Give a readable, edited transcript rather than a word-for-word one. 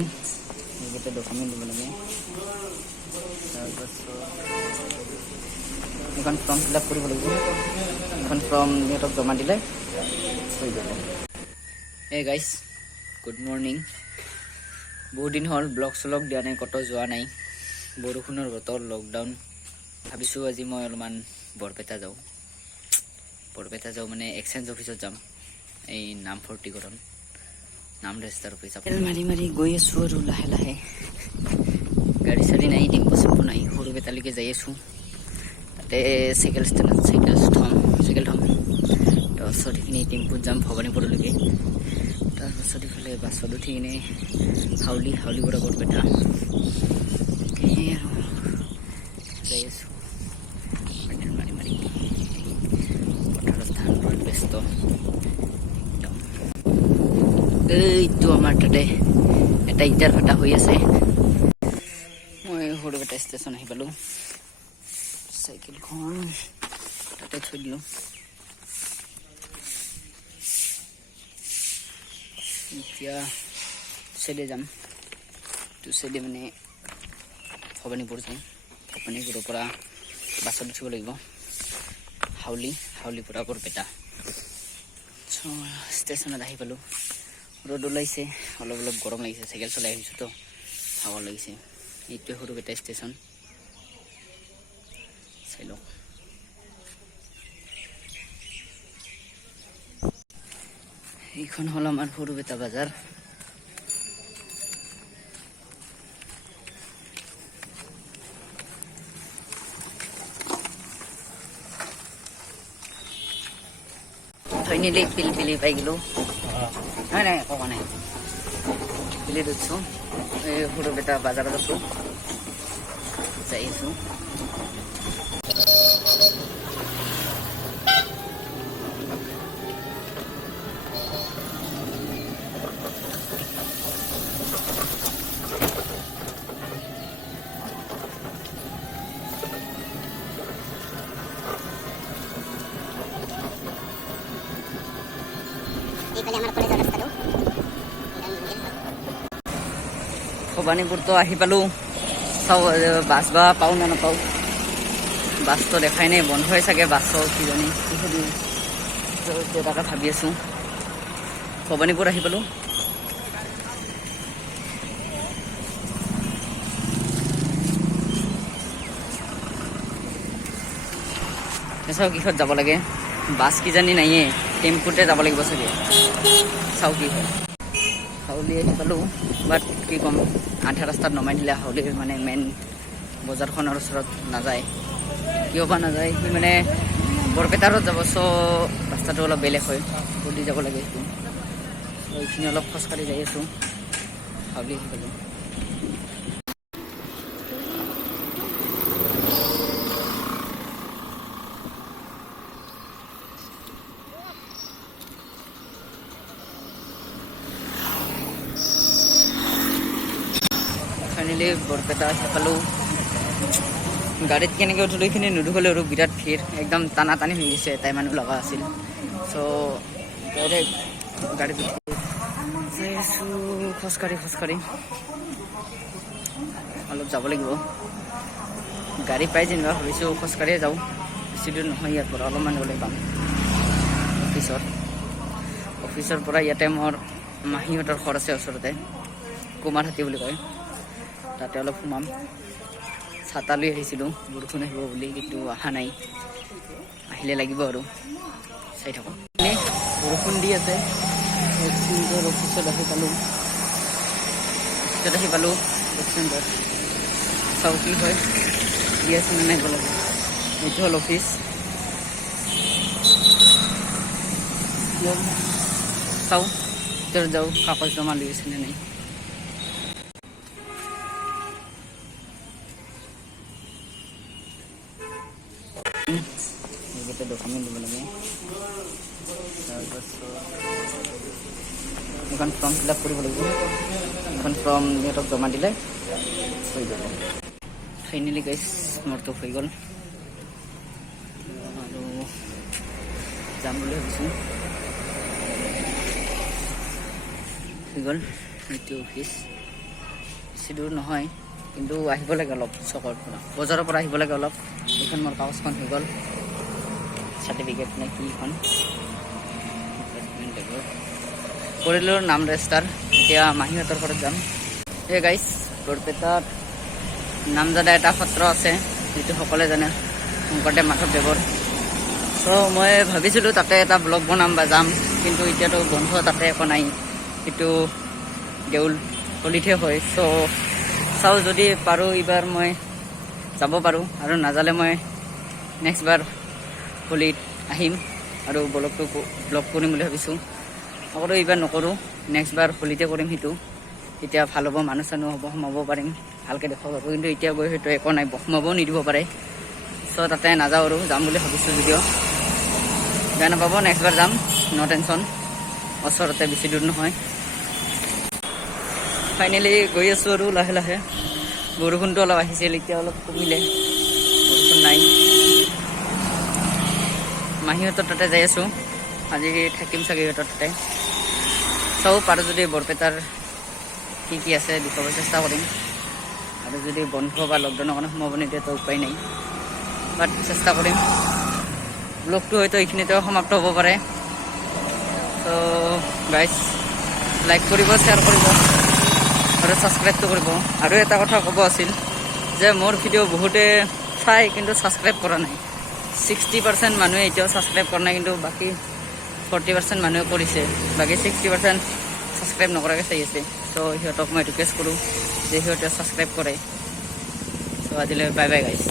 এইকেইটা ডকুমেণ্ট দিব লাগে। তাৰপাছত এখন ফৰ্ম ফিল আপ কৰিব লাগিব। এখন ফৰ্ম সিহঁতক জমা দিলে হৈ যাব। এই গাইজ গুড মৰ্ণিং। বহুত দিন হ'ল ব্লগ চলগ দিয়া নাই, ক'তো যোৱা নাই, বৰষুণৰ বতৰ, লকডাউন। ভাবিছোঁ আজি মই অলপমান বৰপেটা যাওঁ মানে এক্সচেঞ্জ অফিচত যাম, এই নামভৰ্তিকৰণ নাম ৰেজিষ্টাৰ অফিচ। মাৰি মাৰি গৈ আছোঁ আৰু লাহে লাহে। গাড়ী চাড়ী নাই, টেম্পু চেম্পু নাই, সৰুপেটালৈকে যাই আছোঁ। তাতে চাইকেল ষ্টেণ্ডত চাইকেল থ'ম। তাৰপাছত সেইখিনি টেম্পুত যাম ভৱানীপুৰলৈকে। তাৰপাছত ইফালে বাছত উঠি কিনে হাউলি পৰা বৰপেটা। সেয়ে আৰু যাই আছোঁ মাৰি মাৰি। পথাৰত ধান ৰোৱাত ব্যস্ত একদম। এইটো আমাৰ তাতে এটা ইটাৰ ভাটা হৈ আছে। মই সৰুপেটা ষ্টেচন আহি পালোঁ। চাইকেলখন তাতে থৈ দিলোঁ। এতিয়া চাইডে যাম, তো চাইডে মানে ভৱানীপুৰ যাম। ভৱানীপুৰৰ পৰা বাছত উঠিব লাগিব হাউলিৰ পৰা বৰপেটা। ষ্টেচনত আহি পালোঁ। ৰ'দ ওলাইছে, অলপ গৰম লাগিছে, চাইকেল চলাই আহিছোঁ তো ভাগৰ লাগিছে। এইটোৱে সৰুপেটা ষ্টেচন, চাই লওক। এইখন হ'ল আমাৰ সৰুপেটা বাজাৰ। ফাইনেলি পিলপিলি পাই গ'লোঁ। নাই ক'ব নাই, পিলিত উঠছোঁ। এই সৰুপেটা বাজাৰত আছোঁ, যাই আছোঁ। ভৱানীপুৰতো আহি পালোঁ। চাওঁ বাছ বা পাওঁ নে নাপাওঁ। বাছটো দেখাই নাই, বন্ধ হৈ চাগে বাছৰ কিজানি। তাকে ভাবি আছোঁ। ভৱানীপুৰ আহি পালোঁ। চাওঁ কিহত যাব লাগে, বাছ কিজানি নাইয়ে, টেম্পুতে যাব লাগিব চাগে। চাওঁ কি হয়। হাউলি আহি পালোঁ, বাট কি ক'ম, আধা ৰাস্তাত নমাই দিলে। হাউলিৰ মানে মেইন বজাৰখনৰ ওচৰত নাযায়, কিয় বা নাযায়। সি মানে বৰপেটাৰত যাব, চ' ৰাস্তাটো অলপ বেলেগ হয়, বদি যাব লাগে সেইটো। এইখিনি অলপ খোজকাঢ়ি যাই আছোঁ। হাউলি আহি পালোঁ। ফাইনেলি বৰপেটা আহি পালোঁ। গাড়ীত কেনেকৈ উঠিলোঁ এইখিনি নুদুখলে আৰু বিৰাট ভিৰ, একদম টানা টানি হৈ গৈছে। এটাই মানুহ লগা আছিল, চ' ডাইৰেক্ট গাড়ীত উঠি যাই আছোঁ খোজকাঢ়ি। অলপ যাব লাগিব, গাড়ী পাই যেনিবা ভাবিছোঁ খোজকাঢ়িয়ে যাওঁ। বেছি দূৰ নহয়, ইয়াৰ পৰা অলপমান গ'লে পাম অফিচৰ পৰা। ইয়াতে মোৰ মাহীহঁতৰ ঘৰ আছে ওচৰতে, কুমাৰহাটী বুলি কয়, তাতে অলপ সোমাম। ছাতা লৈ আহিছিলোঁ বৰষুণ আহিব বুলি, কিন্তু অহা নাই। আহিলে লাগিব আৰু, চাই থাকোঁ। বৰষুণ দি আছে। অফিচত আহি পালোঁ। ৰেষ্টুৰেণ্টত চাওঁ কি হয়, দি আছে নে নাই বোলে। এইটো হ'ল অফিচ। চাওঁ ভিতৰত যাওঁ, কাগজ জমা লৈ আছে নে নাই। এইকেইটা ডকুমেণ্ট দিব লাগে। তাৰপাছত এখন ফৰ্ম ফিল আপ কৰিব লাগিব। এখন ফৰ্ম সিহঁতক জমা দিলে হৈ যাব। ফাইনেলি গাইজ মোৰতো হৈ গ'ল আৰু যাম বুলি ভাবিছোঁ। হৈ গ'ল এইটো অফিচ। বেছি দূৰ নহয়, কিন্তু আহিব লাগে অলপ চকৰ পৰা, বজাৰৰ পৰা আহিব লাগে অলপ। এইখন মোৰ কাগজখন হৈ গ'ল, চাৰ্টিফিকেট নে কি এখন কৰিলোঁ, নাম ৰেজিষ্টাৰ। এতিয়া মাহীহঁতৰ ঘৰত যাম। এই গাইজ, বৰপেটাত নামজাদা এটা সত্ৰ আছে, যিটো সকলোৱে জানে, শংকৰদেৱ মাধৱদেৱৰ। চ' মই ভাবিছিলোঁ তাতে এটা ব্লগ বনাম বা যাম, কিন্তু এতিয়াতো বন্ধ, তাতে একো নাই, সেইটো দেউল হলিতহে হয়। চ' চাওঁ, যদি পাৰোঁ এইবাৰ মই যাব পাৰোঁ, আৰু নাযালে মই নেক্সট বাৰ হলিত আহিম আৰু ব্লগ কৰিম বুলি ভাবিছোঁ। আকৌ এইবাৰ নকৰোঁ, নেক্সট বাৰ হলিতে কৰিম সেইটো। তেতিয়া ভাল হ'ব, মানুহ চানুহ হ'ব, সোমাব পাৰিম, ভালকৈ দেখুৱাব পাব। কিন্তু এতিয়া গৈ সেইটো একো নাই, সোমাবও নিদিব পাৰে। চ' তাতে নাযাওঁ আৰু, যাম বুলি ভাবিছোঁ যদিও। বেয়া নাপাব, নেক্সট বাৰ যাম, ন' টেনশ্যন, ওচৰতে, বেছি দূৰ নহয়। ফাইনেলি গৈ আছোঁ আৰু লাহে লাহে। বৰষুণটো অলপ আহিছিল, এতিয়া অলপ কমিলে, বৰষুণ নাই। মাহীহঁতৰ তাতে যাই আছোঁ, আজি থাকিম চাগে সিহঁতৰ তাতে। চাওঁ, পাৰোঁ যদি বৰপেটাৰ কি কি আছে দেখুৱাব চেষ্টা কৰিম। আৰু যদি বন্ধ বা লকডাউনৰ কাৰণে সোমাব নিদিয়ে তো উপায় নাই, বাট চেষ্টা কৰিম। ব্লগটো হয়তো এইখিনিতেও সমাপ্ত হ'ব পাৰে। তো গাইজ, লাইক কৰিব, শ্বেয়াৰ কৰিব আৰু ছাবস্ক্ৰাইবটো কৰিব। আৰু এটা কথা ক'ব আছিল যে মোৰ ভিডিঅ' বহুতে চাই কিন্তু ছাবস্ক্ৰাইব কৰা নাই। 60% মানুহে এতিয়াও ছাবস্ক্ৰাইব কৰা নাই, কিন্তু বাকী 40% মানুহে কৰিছে, বাকী 60% ছাবস্ক্ৰাইব নকৰাকৈ চাই আছে। চ' সিহঁতক মই ৰিকুৱেষ্ট কৰোঁ যে সিহঁতে ছাবস্ক্ৰাইব কৰে। চ' আজিলৈ বাই বাই গাইজ।